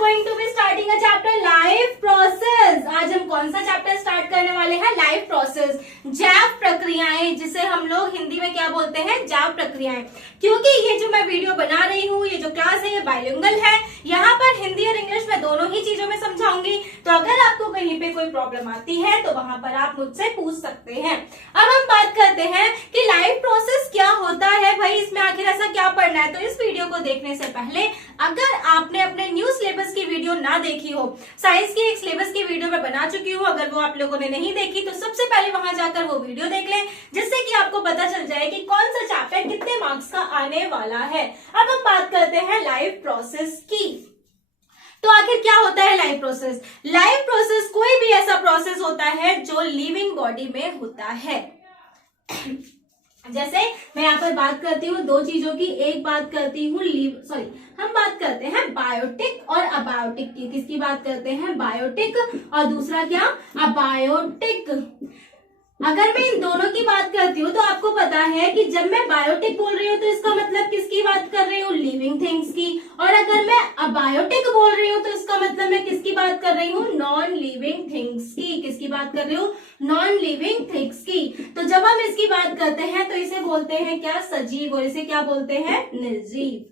going to be starting a chapter life process। आज हम कौन सा चैप्टर स्टार्ट करने वाले हैं? लाइफ प्रोसेस, जैव प्रक्रियाएं, जिसे हम लोग हिंदी में क्या बोलते हैं? जैव प्रक्रियाएं। क्योंकि ये जो मैं वीडियो बना रही हूँ, ये जो क्लास है, ये बाइलिंगुअल है। यहाँ पर हिंदी और इंग्लिश में दोनों ही चीजों में समझाऊंगी। तो अगर आपको कहीं पे कोई प्रॉब्लम आती है तो वहां पर आप मुझसे पूछ सकते हैं। अब हम बात करते हैं कि लाइफ प्रोसेस क्या होता है, भाई इसमें आखिर ऐसा क्या पढ़ना है। तो इस वीडियो को देखने से पहले अगर आपने अपने न्यू सिलेबस की वीडियो ना देखी हो, साइंस की एक सिलेबस की वीडियो मैं बना चुकी हूँ, अगर वो आप लोगों ने नहीं देखी तो सबसे पहले वहां जाकर वो वीडियो देख लें, जिससे कि आपको पता चल जाए कि कौन सा चैप्टर कितने मार्क्स का आने वाला है। अब हम बात करते हैं लाइफ प्रोसेस की। तो आखिर क्या होता है लाइफ प्रोसेस? लाइफ प्रोसेस कोई भी ऐसा प्रोसेस होता है जो लिविंग बॉडी में होता है। जैसे मैं यहाँ पर बात करती हूँ दो चीजों की, एक बात करती हूँ हम बात करते हैं बायोटिक और अबायोटिक की। किसकी बात करते हैं? बायोटिक, और दूसरा क्या? अबायोटिक। अगर मैं इन दोनों की बात करती हूँ तो आपको पता है कि जब मैं बायोटिक बोल रही हूँ तो इसका मतलब किसकी बात कर रही हूँ? लिविंग थिंग्स की। और अगर मैं अबायोटिक बोल रही हूँ तो इसका मतलब मैं किसकी बात कर रही हूँ? नॉन लिविंग थिंग्स की। किसकी बात कर रही हूँ? नॉन लिविंग थिंग्स की। तो जब हम इसकी बात करते हैं तो इसे बोलते हैं क्या? सजीव। और इसे क्या बोलते हैं? निर्जीव।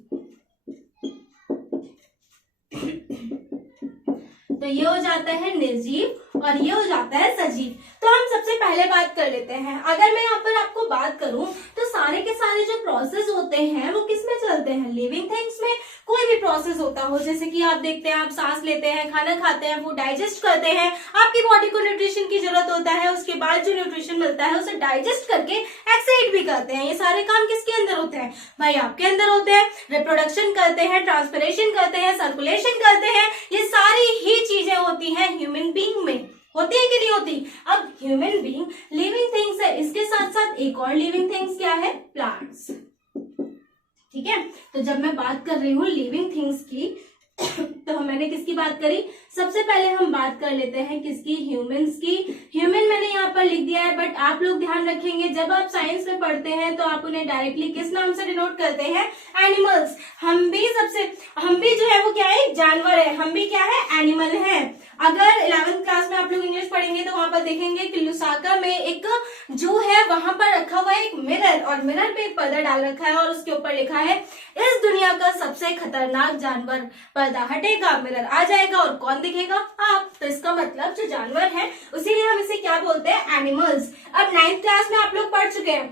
तो ये हो जाता है निर्जीव और ये हो जाता है सजीव। तो हम सबसे पहले बात कर लेते हैं। अगर मैं यहाँ पर आपको बात करूं तो सारे के सारे जो प्रोसेस होते हैं वो किस में चलते हैं? लिविंग थिंग्स में। कोई भी प्रोसेस होता हो, जैसे कि आप देखते हैं, आप सांस लेते हैं, खाना खाते हैं, वो डाइजेस्ट करते हैं, आपकी बॉडी को न्यूट्रिशन की जरूरत होता है, उसके बाद जो न्यूट्रिशन मिलता है उसे डाइजेस्ट करके एक्सक्रीट भी करते हैं। ये सारे काम किसके अंदर होते हैं? भाई आपके अंदर होते हैं। रिप्रोडक्शन करते हैं, ट्रांसपिरेशन करते हैं, सर्कुलेशन करते हैं, ये सारी ही चीजें होती हैं ह्यूमन बीइंग में। होती है कि नहीं होती? अब ह्यूमन बीइंग लिविंग थिंग्स है, इसके साथ साथ एक और लिविंग थिंग्स क्या है? प्लांट्स। ठीक है, तो जब मैं बात कर रही हूँ लिविंग थिंग्स की तो मैंने किसकी बात करी? सबसे पहले हम बात कर लेते हैं किसकी? ह्यूमंस की। ह्यूमन मैंने यहाँ पर लिख दिया है, बट आप लोग ध्यान रखेंगे जब आप साइंस में पढ़ते हैं तो आप उन्हें डायरेक्टली किस नाम से डिनोट करते हैं? एनिमल्स। हम भी जो है वो क्या है? जानवर है। हम भी क्या है? एनिमल है। अगर 11th क्लास में आप लोग इंग्लिश पढ़ेंगे तो वहां पर देखेंगे कि लुसाका में एक जू है, वहां पर रखा हुआ है एक मिरर, और मिरर पे एक पर्दा डाल रखा है और उसके ऊपर लिखा है इस दुनिया का सबसे खतरनाक जानवर। पर्दा हटेगा, मिरर आ जाएगा, और कौन दिखेगा? आप। तो इसका मतलब जो जानवर है उसीलिए हम इसे क्या बोलते हैं? एनिमल्स। अब 9th क्लास में आप लोग पढ़ चुके हैं,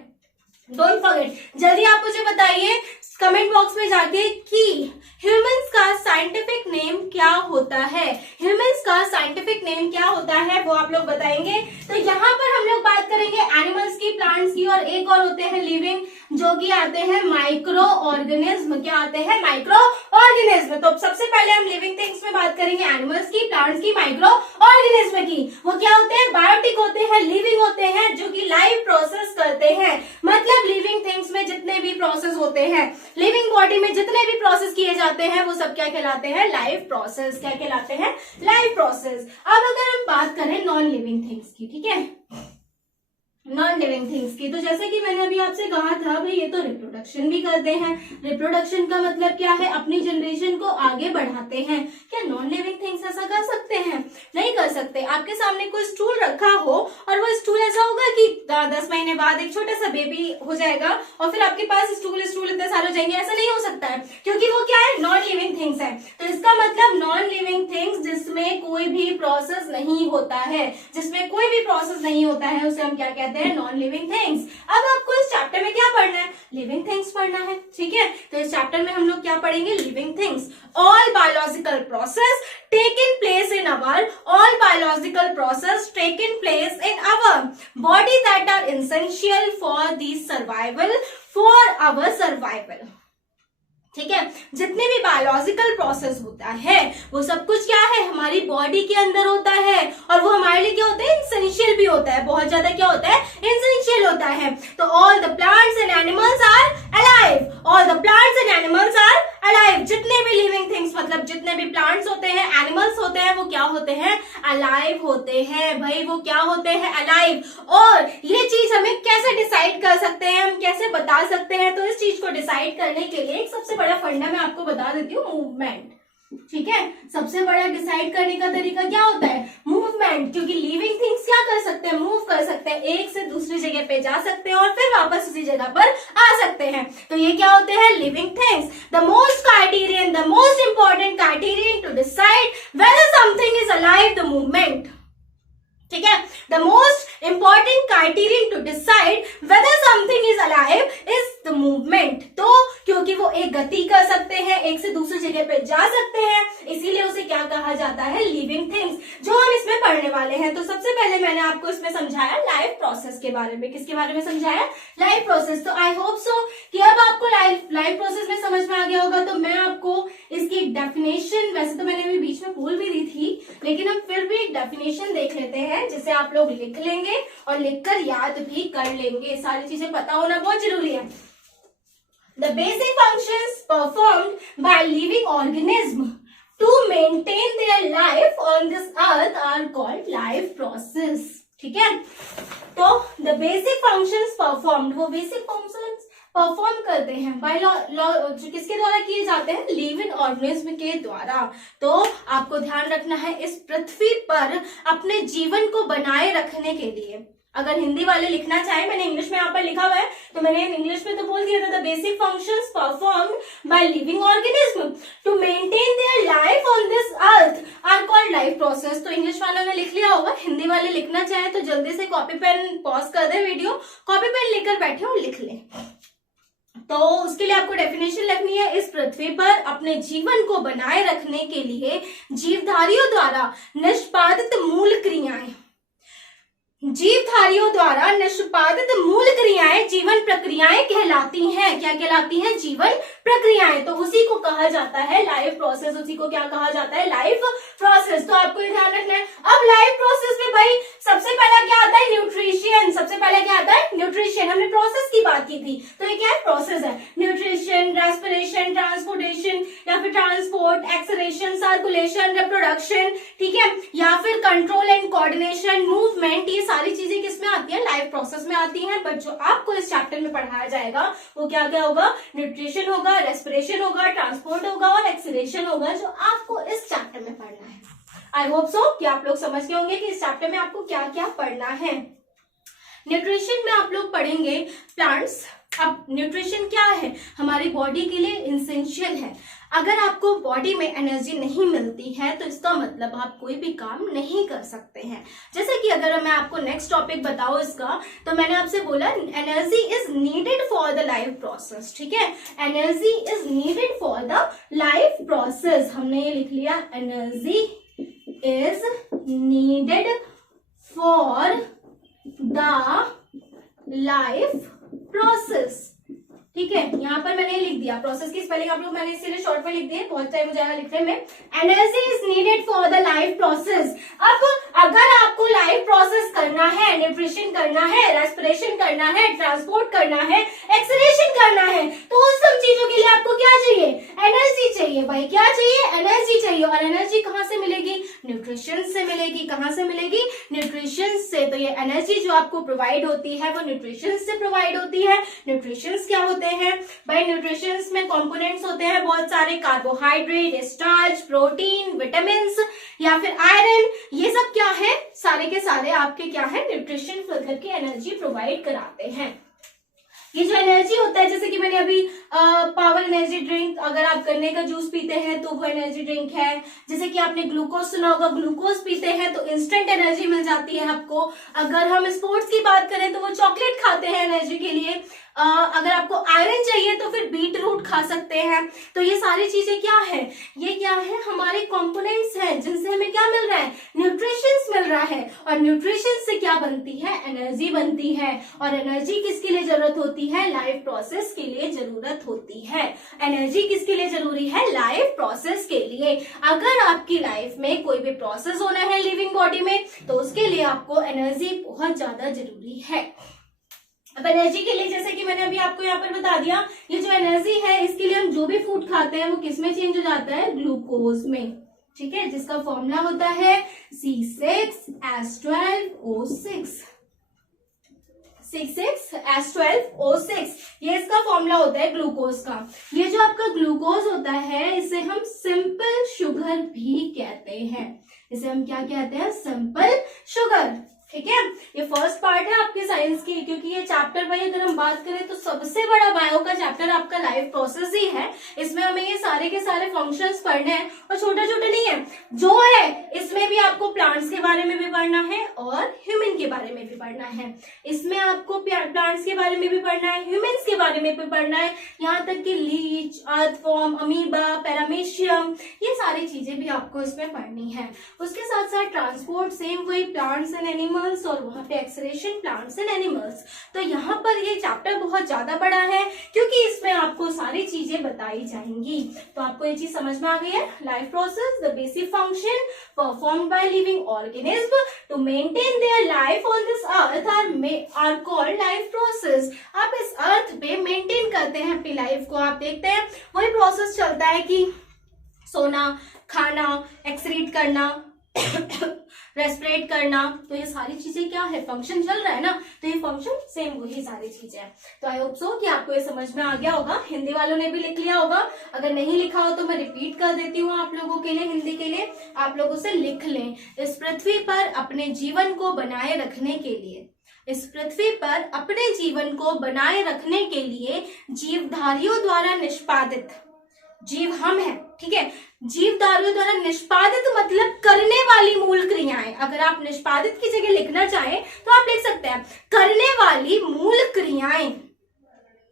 डोंट फॉरगेट। जल्दी आप मुझे बताइए कमेंट बॉक्स में जाके कि ह्यूमंस का साइंटिफिक नेम क्या होता है? ह्यूमंस का साइंटिफिक नेम क्या होता है वो आप लोग बताएंगे। तो यहाँ पर हम लोग बात करेंगे एनिमल्स की, प्लांट्स की, और एक और होते हैं लिविंग, जो कि आते हैं माइक्रो ऑर्गेनिज्म। क्या आते हैं? Micro organism. तो सबसे पहले हम लिविंग थिंग्स में बात करेंगे, एनिमल्स की, प्लांट्स की, माइक्रो ऑर्गेनिज्म की। वो क्या होते हैं? बायोटिक होते हैं, लिविंग होते हैं, जो कि लाइफ प्रोसेस करते हैं। मतलब लिविंग थिंग्स में जितने भी प्रोसेस होते हैं, लिविंग बॉडी में जितने भी प्रोसेस किए जाते हैं वो सब क्या कहलाते हैं? Life process. क्या कहलाते हैं? Life process. अब अगर हम बात करें नॉन लिविंग थिंग्स की, ठीक है, नॉन लिविंग थिंग्स की, तो जैसे कि मैंने अभी आपसे कहा था भाई ये तो रिप्रोडक्शन भी करते हैं। रिप्रोडक्शन का मतलब क्या है? अपनी जनरेशन को आगे बढ़ाते हैं। क्या नॉन लिविंग थिंग्स ऐसा कर सकते हैं? नहीं कर सकते। आपके सामने कोई स्टूल रखा हो और वो स्टूल ऐसा होगा कि 10 महीने बाद एक छोटा सा बेबी हो जाएगा और फिर आपके पास स्टूल इतने सारे हो जाएंगे? ऐसा नहीं हो सकता है, क्योंकि वो क्या है? नॉन लिविंग थिंग्स है। तो इसका मतलब नॉन लिविंग थिंग्स जिसमें कोई भी प्रोसेस नहीं होता है, जिसमें कोई भी प्रोसेस नहीं होता है उसे हम क्या कहते हैं? Non living things. अब आपको इस चैप्टर में क्या पढ़ना है? लिविंग थिंग्स पढ़ना है। ठीक है, तो इस चैप्टर में हम लोग क्या पढ़ेंगे? Living things. All biological process taken place in our body that are essential for the survival, for our survival। ठीक है, जितने भी बायोलॉजिकल प्रोसेस होता है वो सब कुछ क्या है? हमारी बॉडी के अंदर होता है, और वो हमारे लिए क्या होता है? एसेंशियल भी होता है, बहुत ज्यादा क्या होता है? एसेंशियल होता है। तो all the plants and animals are alive. All the plants and animals are alive. जितने भी लिविंग थिंग्स, मतलब जितने भी प्लांट्स होते हैं, एनिमल्स होते हैं, वो क्या होते हैं? अलाइव होते हैं। भाई वो क्या होते हैं? अलाइव। और ये चीज हमें कैसे डिसाइड कर सकते हैं, हम कैसे बता सकते हैं? तो इस चीज को डिसाइड करने के लिए एक सबसे बड़ा फंडा मैं आपको बता देती हूँ, मूवमेंट। ठीक है, सबसे बड़ा डिसाइड करने का तरीका क्या होता है? मूवमेंट, क्योंकि लिविंग थिंग्स क्या कर सकते हैं? मूव कर सकते हैं, एक से दूसरी जगह पे जा सकते हैं और फिर वापस उसी जगह पर आ सकते हैं। तो ये क्या होते हैं? Living things. The most criterion, the most important criterion to decide whether something is alive, the movement. ठीक है, the most important criterion to decide whether something is alive is the movement. तो क्योंकि वो एक गति कर सकते हैं, एक से दूसरी जगह पे जा सकते हैं, इसीलिए उसे क्या कहा जाता है? लिविंग थिंग्स, जो हम इसमें पढ़ने वाले हैं। तो सबसे पहले मैंने आपको इसमें समझाया लाइफ प्रोसेस के बारे में। किसके बारे में समझाया? Life process. तो आई होप सो कि अब आपको लाइफ प्रोसेस में समझ में आ गया होगा। तो मैं आपको इसकी डेफिनेशन, वैसे तो मैंने अभी बीच में बोल भी दी थी, लेकिन हम फिर भी एक डेफिनेशन देख लेते हैं जिसे आप लोग लिख लेंगे और लिखकर याद भी कर लेंगे। सारी चीजें पता होना बहुत जरूरी है। The basic functions performed by living organism to maintain their life on this earth are called life process. ठीक है, तो the basic functions performed, वो basic functions परफॉर्म करते हैं बाय किसके द्वारा किए जाते हैं? लिविंग ऑर्गेनिज्म के द्वारा। तो आपको ध्यान रखना है, इस पृथ्वी पर अपने जीवन को बनाए रखने के लिए, अगर हिंदी वाले लिखना चाहे, मैंने इंग्लिश में यहाँ पर लिखा हुआ है तो मैंने इंग्लिश में तो बोल दिया था, the basic functions performed by living organism to maintain their life on this earth are called life process. तो इंग्लिश वालों ने लिख लिया होगा, हिंदी वाले लिखना चाहे तो जल्दी से कॉपी पेन पॉज कर दे वीडियो, कॉपी पेन लेकर बैठे और लिख ले। तो उसके लिए आपको डेफिनेशन लिखनी है, इस पृथ्वी पर अपने जीवन को बनाए रखने के लिए जीवधारियों द्वारा निष्पादित मूल क्रियाएं, जीवधारियों द्वारा निष्पादित मूल क्रियाएं जीवन प्रक्रियाएं कहलाती हैं। क्या कहलाती हैं? जीवन प्रक्रियाएं। तो उसी को कहा जाता है लाइफ प्रोसेस, उसी को क्या कहा जाता है? Life process. तो आपको ये ध्यान रखना है। अब लाइफ प्रोसेस में भाई सबसे पहला क्या आता है? न्यूट्रिशन। सबसे पहला क्या आता है? न्यूट्रिशन। हमने प्रोसेस की बात की थी, तो ये क्या है? प्रोसेस है। न्यूट्रिशन, रेस्पिरेशन, ट्रांसपोर्टेशन या फिर ट्रांसपोर्ट, एक्सलेशन, सर्कुलेशन, रिप्रोडक्शन, ठीक है, या फिर कंट्रोल एंड कोऑर्डिनेशन, मूवमेंट, ये सारी चीजें किसमें आती है? लाइफ प्रोसेस में आती हैं। बट जो आपको इस चैप्टर में पढ़ाया जाएगा वो क्या क्या होगा? न्यूट्रिशन होगा, रेस्पिरेशन होगा, ट्रांसपोर्ट होगा और एक्सलेशन होगा, जो आपको इस चैप्टर में पढ़ना है। आई होप सो कि आप लोग समझ गए होंगे कि इस चैप्टर में आपको क्या क्या पढ़ना है। न्यूट्रिशन में आप लोग पढ़ेंगे प्लांट्स। अब न्यूट्रिशन क्या है? हमारी बॉडी के लिए एसेंशियल है। अगर आपको बॉडी में एनर्जी नहीं मिलती है तो इसका मतलब आप कोई भी काम नहीं कर सकते हैं। जैसे कि अगर मैं आपको नेक्स्ट टॉपिक बताऊं इसका, तो मैंने आपसे बोला energy is needed for the life process. ठीक है, energy is needed for the life process. हमने ये लिख लिया, energy is needed for the life process. ठीक है, यहाँ पर मैंने लिख दिया प्रोसेस की स्पेलिंग, आप लोग मैंने इसीलिए शॉर्ट में लिख दिए, बहुत टाइम हो जाएगा लिखने में। Energy is needed for the life process. अब अगर आपको लाइफ प्रोसेस करना है, न्यूट्रिशन करना है, रेस्पिरेशन करना है, ट्रांसपोर्ट करना है, एक्सलेशन करना है, तो उस सब चीजों के लिए आपको क्या चाहिए? एनर्जी चाहिए भाई। क्या चाहिए? एनर्जी चाहिए। और एनर्जी कहाँ से मिलेगी? न्यूट्रिशन से मिलेगी। कहाँ से मिलेगी? न्यूट्रिशन से। तो ये एनर्जी जो आपको प्रोवाइड होती है वो न्यूट्रिशन से प्रोवाइड होती है। न्यूट्रिशन क्या होते हैं भाई? न्यूट्रिशन में कंपोनेंट्स होते हैं बहुत सारे, कार्बोहाइड्रेट, स्टार्च, प्रोटीन, विटामिन्स या फिर आयरन, ये सब क्या है? सारे के सारे आपके क्या है? न्यूट्रिशन फिल करके एनर्जी प्रोवाइड कराते हैं। ये जो एनर्जी होता है, जैसे कि मैंने अभी पावर एनर्जी ड्रिंक, अगर आप गन्ने का जूस पीते हैं तो वो एनर्जी ड्रिंक है। जैसे कि आपने ग्लूकोज सुना होगा, ग्लूकोज पीते हैं तो इंस्टेंट एनर्जी मिल जाती है आपको। अगर हम स्पोर्ट्स की बात करें तो वो चॉकलेट खाते हैं एनर्जी के लिए। अगर आपको आयरन चाहिए तो फिर बीट रूट खा सकते हैं। तो ये सारी चीजें क्या है? ये क्या है? हमारे कंपोनेंट्स हैं जिनसे हमें क्या मिल रहा है? न्यूट्रिशंस मिल रहा है। और न्यूट्रिशन से क्या बनती है? एनर्जी बनती है। और एनर्जी किसके लिए जरूरत होती है? लाइफ प्रोसेस के लिए जरूरत होती है। एनर्जी किसके लिए जरूरी है? लाइफ प्रोसेस के लिए। अगर आपकी लाइफ में कोई भी प्रोसेस होना है लिविंग बॉडी में, तो उसके लिए आपको एनर्जी बहुत ज्यादा जरूरी है। अब एनर्जी के लिए, जैसे कि मैंने अभी आपको यहाँ पर बता दिया, ये जो एनर्जी है इसके लिए हम जो भी फूड खाते हैं वो किस में चेंज हो जाता है? ग्लूकोज में। ठीक है, जिसका फॉर्मूला होता है C6H12O6। C6H12O6 ये इसका इसका फॉर्मूला होता है ग्लूकोज का। ये जो आपका ग्लूकोज होता है इसे हम सिंपल शुगर भी कहते हैं। इसे हम क्या कहते हैं? Simple sugar. ठीक है, ये फर्स्ट पार्ट है आपके साइंस की, क्योंकि ये चैप्टर भाई अगर हम बात करें तो सबसे बड़ा बायो का चैप्टर आपका लाइफ प्रोसेस ही है। इसमें हमें ये सारे के सारे फंक्शंस पढ़ने हैं, और छोटे छोटे नहीं है, जो है इसमें भी आपको प्लांट्स के बारे में भी पढ़ना है और ह्यूमन के बारे में भी पढ़ना है। इसमें आपको प्लांट्स के बारे में भी पढ़ना है, ह्यूमन्स के बारे में भी पढ़ना है, यहाँ तक कि लीच, अर्थवॉर्म, अमीबा, पैरामीशियम, ये सारी चीजें भी आपको इसमें पढ़नी है। उसके साथ साथ ट्रांसपोर्ट, सेम वही प्लांट्स एंड एनिमल्स, और वहां पे एक्सक्रीशन, प्लांट्स एंड एनिमल्स। तो यहाँ पर ये चैप्टर बहुत ज्यादा बड़ा है, क्योंकि इसमें आपको सारी चीजें बताई जाएंगी। तो आपको ये चीज समझ में आ गई है? Life process, the basic function performed by living organism to maintain their life on this earth are called life process. आप इस अर्थ पे मेंटेन करते हैं अपनी लाइफ को। आप देखते हैं वही प्रोसेस चलता है कि सोना, खाना, एक्सक्रीट करना, रेस्पिरेट करना, तो ये सारी चीजें क्या है? फंक्शन चल रहा है ना, तो ये फंक्शन सेम वही सारी चीजें हैं। तो आई होप सो कि आपको ये समझ में आ गया होगा। हिंदी वालों ने भी लिख लिया होगा, अगर नहीं लिखा हो तो मैं रिपीट कर देती हूँ आप लोगों के लिए, हिंदी के लिए आप लोगों से लिख लें। इस पृथ्वी पर अपने जीवन को बनाए रखने के लिए, इस पृथ्वी पर अपने जीवन को बनाए रखने के लिए जीवधारियों द्वारा निष्पादित, जीव हम हैं, ठीक है, जीवधारियों द्वारा निष्पादित मतलब करने वाली मूल क्रियाएं। अगर आप निष्पादित की जगह लिखना चाहें तो आप लिख सकते हैं करने वाली मूल क्रियाएं।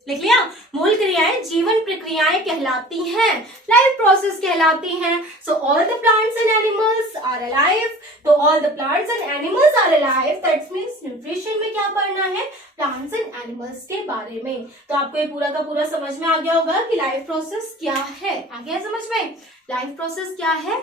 लिख लिया? मूल क्रियाएं जीवन प्रक्रियाएं कहलाती हैं, लाइफ प्रोसेस कहलाती हैं। So all the plants and animals are alive. तो all the plants and animals are alive, that means nutrition में क्या पढ़ना है? प्लांट्स एंड एनिमल्स के बारे में। तो आपको ये पूरा का पूरा समझ में आ गया होगा कि लाइफ प्रोसेस क्या है। आ गया समझ में? लाइफ प्रोसेस क्या है?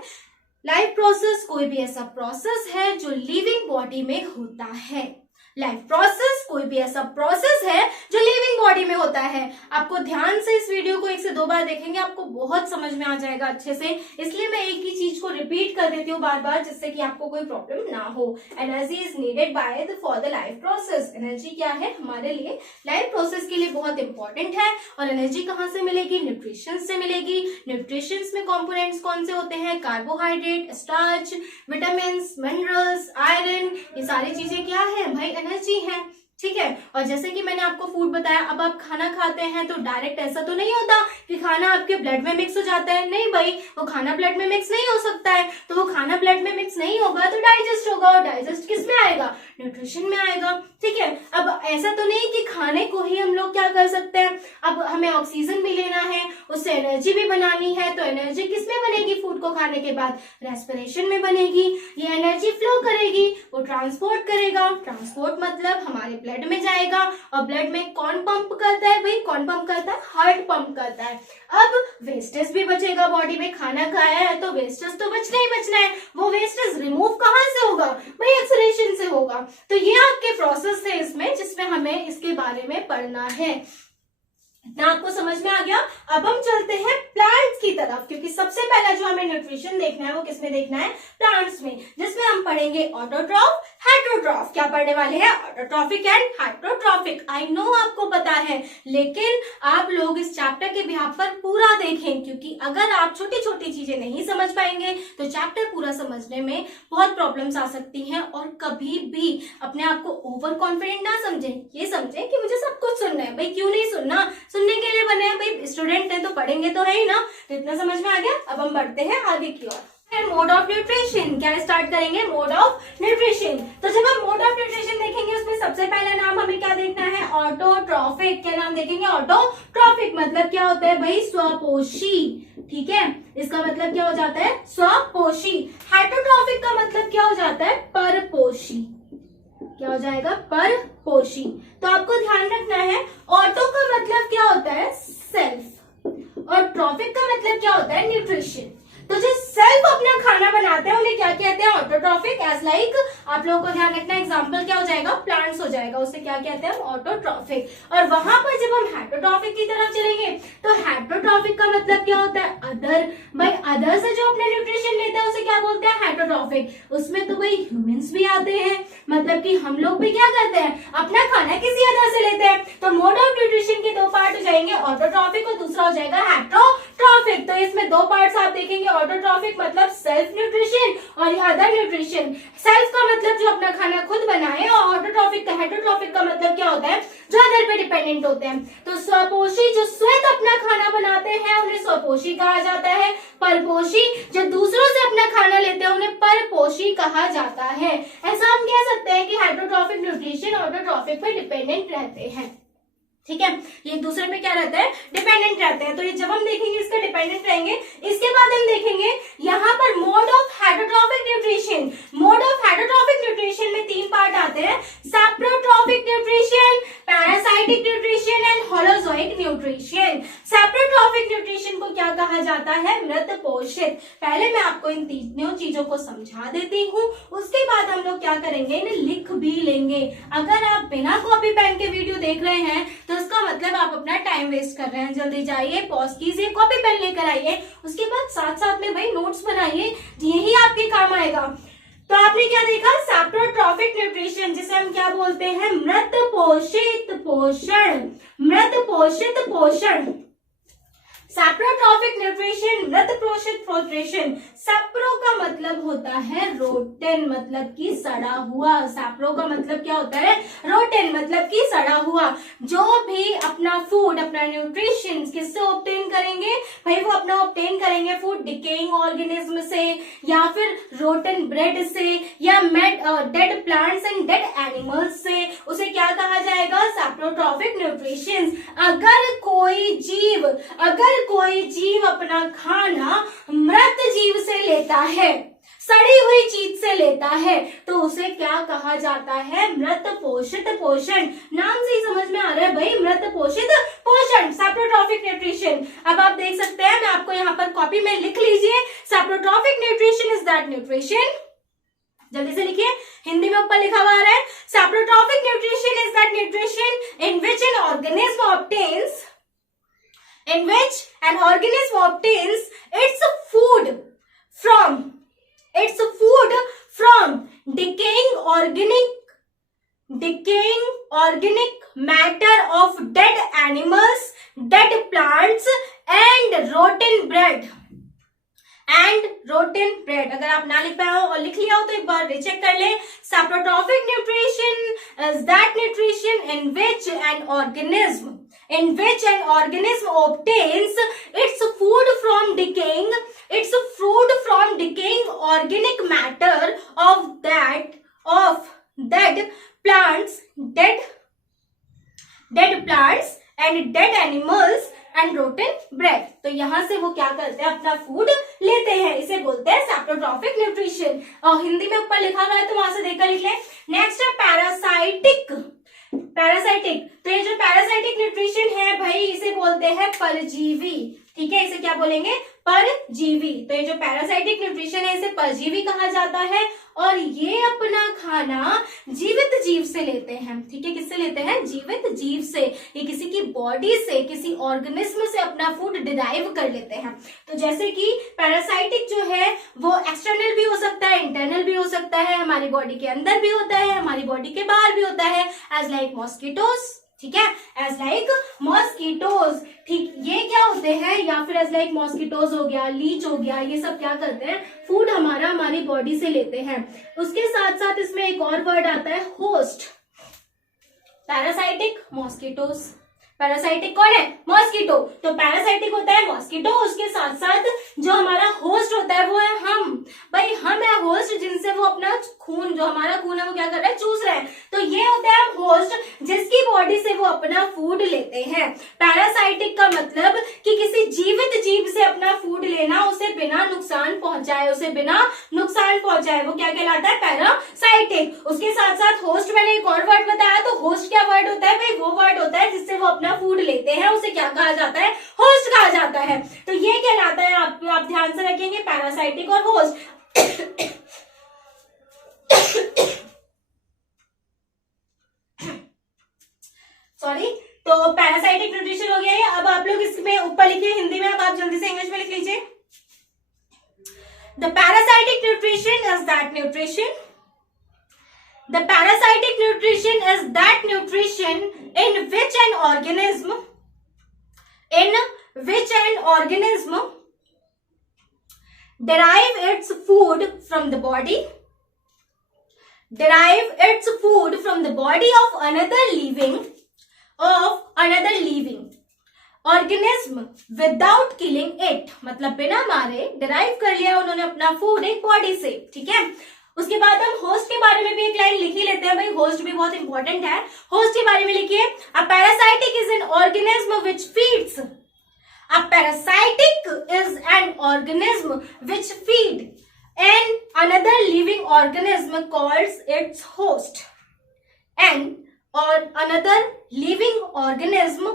लाइफ प्रोसेस कोई भी ऐसा प्रोसेस है जो लिविंग बॉडी में होता है। लाइफ प्रोसेस कोई भी ऐसा प्रोसेस है जो लिविंग बॉडी में होता है। आपको ध्यान से इस वीडियो को 1 से 2 बार देखेंगे, आपको बहुत समझ में आ जाएगा अच्छे से। इसलिए मैं एक ही चीज को रिपीट कर देती हूँ बार बार, जिससे कि आपको कोई प्रॉब्लम ना हो। Energy is needed bye for the life process. Energy क्या है हमारे लिए? लाइफ प्रोसेस के लिए बहुत इंपॉर्टेंट है। और एनर्जी कहाँ से मिलेगी? न्यूट्रिशन से मिलेगी। न्यूट्रिशन में कॉम्पोनेंट्स कौन से होते हैं? Carbohydrate, starch, vitamin, minerals, iron, ये सारी चीजें क्या है भाई? एनर्जी है। ठीक है, और जैसे कि मैंने आपको फूड बताया, अब आप खाना खाते हैं तो डायरेक्ट ऐसा तो नहीं होता कि खाना आपके ब्लड में मिक्स हो जाता है। नहीं भाई, वो खाना ब्लड में मिक्स नहीं हो सकता है। तो वो खाना ब्लड में मिक्स नहीं होगा तो डाइजेस्ट होगा, और डाइजेस्ट किस में आएगा? न्यूट्रिशन में आएगा। ठीक है, अब ऐसा तो नहीं कि खाने को ही हम लोग क्या कर सकते हैं, अब हमें ऑक्सीजन भी लेना है, उससे एनर्जी भी बनानी है। तो एनर्जी किस में बनेगी? फूड को खाने के बाद रेस्पिरेशन में बनेगी। ये एनर्जी फ्लो करेगी, वो ट्रांसपोर्ट करेगा। ट्रांसपोर्ट मतलब हमारे ब्लड में जाएगा, और ब्लड में कौन पंप करता है भाई? कौन पंप करता है? हार्ट पंप करता है। अब वेस्टेज भी बचेगा बॉडी में। खाना खाया है तो वेस्टेज तो बचना ही बचना है। वो वेस्टेज रिमूव कहाँ से होगा भाई? एक्सक्रीशन से होगा। तो ये आपके प्रोसेस है इसमें, जिसमें हमें इसके बारे में पढ़ना है। इतना आपको समझ में आ गया? अब हम चलते हैं प्लांट्स की तरफ, क्योंकि सबसे पहला जो हमें न्यूट्रिशन देखना है वो किसमें देखना है? प्लांट्स में, जिसमें हम पढ़ेंगे ऑटोट्रॉफ, हेटरोट्रॉफ। क्या पढ़ने वाले हैं? Autotrophic and heterotrophic. I know आपको पता है, लेकिन आप लोग इस चैप्टर के बिहाफ पर पूरा देखें, क्योंकि अगर आप छोटी छोटी चीजें नहीं समझ पाएंगे तो चैप्टर पूरा समझने में बहुत प्रॉब्लम्स आ सकती हैं। और कभी भी अपने आप को ओवर कॉन्फिडेंट ना समझें, ये समझें कि मुझे सब कुछ सुनना है। भाई क्यों नहीं सुनना? सुनने के लिए बने हैं भाई, स्टूडेंट हैं तो पढ़ेंगे तो है ही ना। तो इतना समझ में आ गया? अब हम बढ़ते हैं आगे की ओर। मोड ऑफ न्यूट्रिशन क्या स्टार्ट करेंगे? Mode of nutrition. तो जब हम मोड ऑफ न्यूट्रिशन देखेंगे उसमें सबसे पहला नाम हमें क्या देखना है? ऑटोट्रॉफिक। क्या नाम देखेंगे? ऑटोट्रॉफिक मतलब क्या होता है भाई? स्वपोषी। ठीक है, इसका मतलब क्या हो जाता है? स्वपोषी। हेटरोट्रॉफिक का मतलब क्या हो जाता है? परपोषी। क्या हो जाएगा? परपोषी। तो आपको ध्यान रखना है, ऑटो का मतलब क्या होता है? सेल्फ, और ट्रॉफिक का मतलब क्या होता है? न्यूट्रिशन। तो जो सेल्फ अपना खाना बनाते हैं उन्हें क्या कहते हैं? ऑटोट्रॉफिक। एज लाइक आप लोगों को ध्यान रखना, एग्जांपल क्या हो जाएगा? प्लांट्स हो जाएगा, उसे क्या कहते हैं? ऑटोट्रॉफिक। और वहां पर जब हम हेटरोट्रॉफिक की तरफ चलेंगे तो हेटरोट्रॉफिक का मतलब क्या होता है? अदर। भाई अदर से जो अपने न्यूट्रिशन लेते हैं उसे क्या बोलते हैं? हेटरोट्रॉफिक। उसमें तो भाई ह्यूमंस भी आते हैं, मतलब कि हम लोग भी क्या करते हैं? अपना खाना किसी अदर से लेते हैं। तो मोड ऑफ न्यूट्रिशन के 2 पार्ट हो जाएंगे, ऑटोट्रॉफिक और दूसरा हो जाएगा हेटरोट्रॉफिक। तो इसमें दो पार्ट्स आप देखेंगे, ऑटोट्रॉफिक मतलब सेल्फ न्यूट्रिशन और अदर न्यूट्रिशन। सेल्फ का मतलब जो अपना खाना खुद बनाए और ऑटोट्रॉफिक का हेटरोट्रॉफिक का मतलब क्या होता है, जो अदर पे डिपेंडेंट होते हैं। तो स्वपोषी जो स्वयं अपना खाना बनाते हैं उन्हें स्वपोषी कहा जाता है। परपोषी जो दूसरों से अपना खाना लेते हैं उन्हें परपोषी कहा जाता है। ऐसा हम कह सकते हैं कि हेटरोट्रॉफिक न्यूट्रिशन ऑटोट्रॉफिक पे डिपेंडेंट रहते हैं। ठीक है, ये एक दूसरे पे क्या रहता है, डिपेंडेंट रहते हैं। तो ये जब हम देखेंगे इसका डिपेंडेंट रहेंगे। इसके बाद हम देखेंगे यहाँ पर mode of heterotrophic nutrition. Mode of heterotrophic nutrition में तीन पार्ट आते हैं, saprotrophic nutrition, parasitic nutrition and holozoic nutrition. Saprotrophic nutrition को क्या कहा जाता है, मृत पोषित। पहले मैं आपको इन तीनों चीजों को समझा देती हूँ, उसके बाद हम लोग क्या करेंगे, इन्हें लिख भी लेंगे। अगर आप बिना कॉपी पेन के वीडियो देख रहे हैं तो इसका मतलब आप अपना टाइम वेस्ट कर रहे हैं। जल्दी जाइए, पॉज कीजिए, कॉपी पेन लेकर आइए, उसके बाद साथ साथ में भाई नोट्स बनाइए, यही आपके काम आएगा। तो आपने क्या देखा, सैप्रोट्रॉफिक न्यूट्रिशन जिसे हम क्या बोलते हैं, मृत पोषित पोषण। मृत पोषित पोषण, सैप्रोट्रॉफिक न्यूट्रिशन, मृत पोषित न्यूट्रिशन। सैप्रो का मतलब होता है रोटेन, मतलब कि सड़ा हुआ। सैप्रो का मतलब क्या होता है, रोटेन, मतलब कि सड़ा हुआ। जो भी अपना फूड, अपना न्यूट्रिशन किससे ऑब्टेन करेंगे भाई, वो अपना ऑब्टेन करेंगे फूड डिकेइंग ऑर्गेनिज्म से, या फिर रोटन ब्रेड से, या dead plants and dead animals से, उसे क्या कहा जाएगा, सैप्रोट्रॉफिक न्यूट्रिशन। अगर कोई जीव अपना खाना मृत जीव से लेता है, सड़ी हुई चीज से लेता है, तो उसे क्या कहा जाता है, मृत पोषित पोषण। नाम से ही समझ में आ रहा है भाई, मृत पोषित पोषण, सैप्रोट्रॉफिक न्यूट्रिशन। अब आप देख सकते हैं, मैं आपको यहाँ पर कॉपी में लिख लीजिए, सैप्रोट्रॉफिक न्यूट्रिशन इज दैट न्यूट्रिशन, जल्दी से लिखिए, हिंदी में ऊपर लिखा हुआ आ रहा है, saprotrophic nutrition is that nutrition in which an organism obtains its food from decaying organic matter of dead animals, dead plants and rotten bread. अगर आप ना लिख पाए हो और लिख लिया हो तो एक बार रीचेक कर ले। Saprotrophic nutrition is that nutrition in which an organism obtains its food from decaying organic matter of dead plants and dead animals and rotten bread। तो यहाँ से वो क्या करते हैं, अपना फूड लेते हैं, इसे बोलते हैं सैप्रोट्रॉफिक न्यूट्रिशन। और हिंदी में ऊपर लिखा हुआ है तो वहां से देखकर लिख लें। नेक्स्ट है पैरासाइटिक। तो ये जो पैरासाइटिक न्यूट्रिशन है भाई, इसे बोलते हैं परजीवी। ठीक है, इसे क्या बोलेंगे, परजीवी। तो ये जो पैरासाइटिक न्यूट्रिशन है इसे परजीवी कहा जाता है, और ये अपना खाना जीवित जीव से लेते हैं। ठीक है, किससे लेते हैं, जीवित जीव से। ये किसी की बॉडी से, किसी ऑर्गेनिज्म से अपना फूड डिराइव कर लेते हैं। तो जैसे कि पैरासाइटिक जो है वो एक्सटर्नल भी हो सकता है, इंटरनल भी हो सकता है, हमारी बॉडी के अंदर भी होता है, हमारी बॉडी के बाहर भी होता है, एज लाइक मॉस्किटोज। ठीक है, एज लाइक मॉस्किटोज। ठीक, ये क्या होते हैं, या फिर एज लाइक मॉस्किटोज हो गया, लीच हो गया, ये सब क्या करते हैं, फूड हमारी बॉडी से लेते हैं। उसके साथ साथ इसमें एक और वर्ड आता है, होस्ट। Parasitic, mosquitoes. पैरासाइटिक कौन है, मॉस्किटो। तो पैरासाइटिक होता है मॉस्किटो, उसके साथ साथ जो हमारा होस्ट होता है वो है हम। भाई हम है होस्ट, जिनसे वो अपना खून, जो हमारा खून है वो क्या कर रहा है, चूस रहे हैं। तो ये होता है होस्ट, जिसकी बॉडी से वो अपना फूड लेते हैं। पैरासाइटिक का मतलब कि किसी जीवित जीव से अपना फूड लेना, उसे बिना नुकसान पहुंचाए, वो क्या कहलाता है, पैरासाइटिक। उसके साथ साथ होस्ट, मैंने एक और वर्ड बताया, तो होस्ट क्या वर्ड होता है भाई, वो वर्ड होता है जिससे वो अपना फूड लेते हैं, उसे क्या कहा जाता है, होस्ट कहा जाता है। तो ये कहलाता है, आप ध्यान से रखेंगे, पैरासाइटिक और होस्ट। सॉरी, तो पैरासाइटिक न्यूट्रिशन हो गया है। अब आप लोग इसमें ऊपर लिखिए हिंदी में, अब आप जल्दी से इंग्लिश में लिख लीजिए। The parasitic nutrition is that nutrition. The parasitic nutrition is that nutrition in which an organism an organism derive its food from the body of another living organism without killing it, मतलब बिना मारे derive कर लिया उन्होंने अपना food एक body से, ठीक है। उसके बाद हम होस्ट के बारे में भी एक लाइन लिख ही लेते हैं भाई, होस्ट भी बहुत इंपॉर्टेंट है। होस्ट के बारे में लिखिए, a parasitic is an organism which feeds, a parasitic is an organism which feed an another living organism called its host, and और another living organism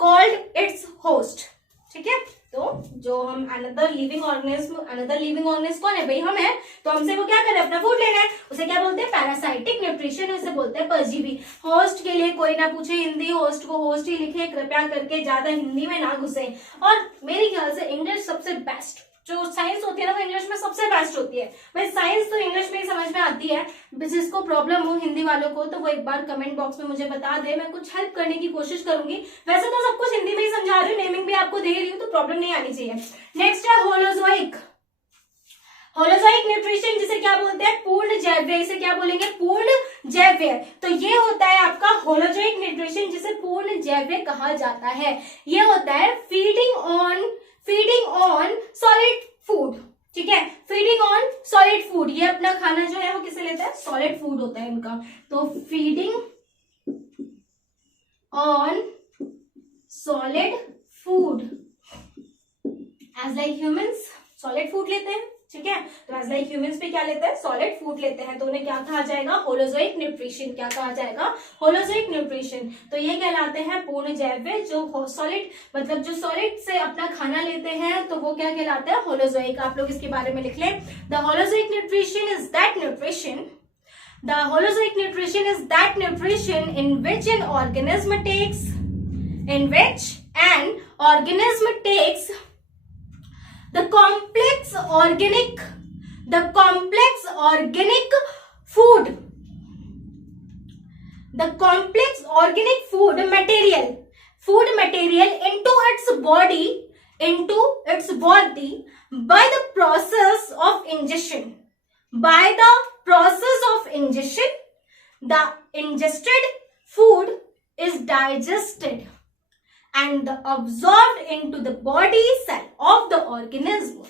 called its host, ठीक है। तो जो हम अनदर लिविंग ऑर्गेनिज्म कौन है भाई, हम है, तो हमसे वो क्या कर रहे हैं, अपना फूड ले रहे हैं, उसे क्या बोलते हैं, पैरासाइटिक न्यूट्रिशन, उसे बोलते हैं परजीवी। होस्ट के लिए कोई ना पूछे हिंदी, होस्ट को होस्ट ही लिखे, कृपया करके ज्यादा हिंदी में ना घुसे। और मेरे ख्याल से इंग्लिश सबसे बेस्ट, जो साइंस होती है ना वो इंग्लिश में सबसे बेस्ट होती है भाई। साइंस तो इंग्लिश में ही समझ में आती है, जिसको प्रॉब्लम हो हिंदी वालों को तो वो एक बार कमेंट बॉक्स में मुझे बता दे, मैं कुछ हेल्प करने की कोशिश करूंगी। वैसे तो सब कुछ हिंदी में ही समझा रही हूँ, नेमिंग भी आपको दे रही हूँ, तो प्रॉब्लम नहीं आनी चाहिए। नेक्स्ट है होलोजोइक न्यूट्रिशन, जिसे क्या बोलते हैं, पूर्ण जैव्य, इसे क्या बोलेंगे, पूर्ण जैव्य। तो ये होता है आपका होलोजोइक न्यूट्रिशन, जिसे पूर्ण जैव्य कहा जाता है। ये होता है फीडिंग ऑन सॉलिड फूड, ठीक है, फीडिंग ऑन सॉलिड फूड। ये अपना खाना जो है वो किसे लेता है, सॉलिड फूड होता है इनका। तो feeding on solid food as like humans solid food लेते हैं, ठीक है। तो एज लाइक ह्यूमंस पे क्या लेते हैं, सॉलिड फूड लेते हैं, तो उन्हें क्या कहा जाएगा, होलोजोइक न्यूट्रिशन। क्या कहा जाएगा, होलोजोइक न्यूट्रिशन। तो ये कहलाते हैं पूर्ण जैव्य, जो सॉलिड मतलब जो सॉलिड से अपना खाना लेते हैं, तो वो क्या कहलाते हैं, होलोजोइक। आप लोग इसके बारे में लिख लें, the holozoic nutrition is that nutrition in which an organism takes the complex organic food material into its body by the process of ingestion. The ingested food is digested and absorbed into the body cells of the organism.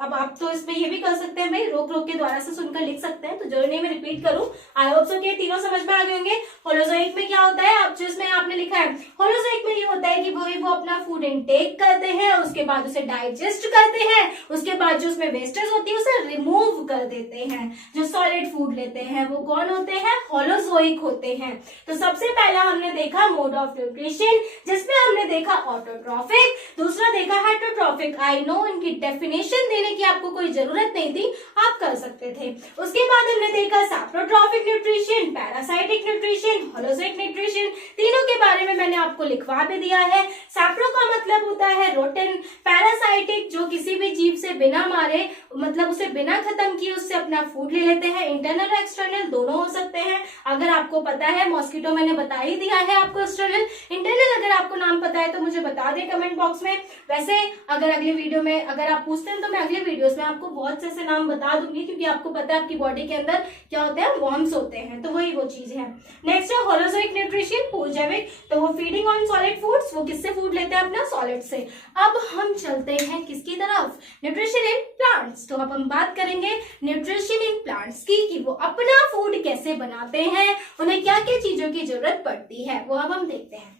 अब आप तो इसमें ये भी कर सकते हैं भाई, रोक के द्वारा से सुनकर लिख सकते हैं, तो जो नहीं मैं रिपीट करूं, आई होप सो कि तीनों समझ में आ गए होंगे। होलोजोइक में क्या होता है, अब जो इसमें आपने लिखा है, होलोजोइक में ये होता है कि वो अपना फूड इनटेक करते हैं, उसके बाद उसे डाइजेस्ट करते हैं, उसके बाद जो उसमें वेस्टेज होती है उसे रिमूव कर देते हैं। जो सॉलिड फूड लेते हैं वो कौन होते हैं, होलोजोइक होते हैं। तो सबसे पहला हमने देखा मोड ऑफ न्यूट्रिशन, जिसमें हमने देखा ऑटोट्रॉफिक, दूसरा देखा हेटरोट्रॉफिक। आई नो इनकी डेफिनेशन देने की आपको कोई जरूरत नहीं थी, आप कर सकते थे। उसके बाद हमने देखा saprotrophic nutrition, parasitic nutrition, holozoic nutrition. तीनों के बारे में मैंने आपको लिखवा भी दिया है। सैप्रो का मतलब होता है रोटेन, पैरासाइटिक जो किसी भी जीव से बिना मारे, मतलब उसे बिना खत्म किए उससे अपना फूड ले लेते हैं। इंटरनल और एक्सटर्नल दोनों हो सकते हैं, अगर आपको पता है। मॉस्किटो मैंने बता ही दिया है आपको, एक्सटर्नल इंटरनल अगर आपको नाम पता है तो मुझे बता दें कमेंट बॉक्स में। वैसे अगर अगले वीडियो में अगर आप पूछते हैं तो मैं अगले वीडियोस में आपको बहुत से ऐसे नाम बता दूंगी, क्योंकि आपको पता है आपकी बॉडी के अंदर क्या होते हैं, वॉर्म्स होते हैं, तो वही वो चीज है। नेक्स्ट है होलोजोइक न्यूट्रिशन, पूर्वजैविक, तो वो फीडिंग ऑन सॉलिड फूड्स, वो किससे फूड लेते हैं, अपना सॉलिड से। अब हम चलते हैं किसकी तरफ, न्यूट्रिशन इन प्लांट्स। तो अब हम बात करेंगे न्यूट्रिशन इन प्लांट्स की, कि वो अपना फूड कैसे बनाते हैं, उन्हें क्या क्या चीजों की जरूरत पड़ती है, वो अब हम देखते हैं।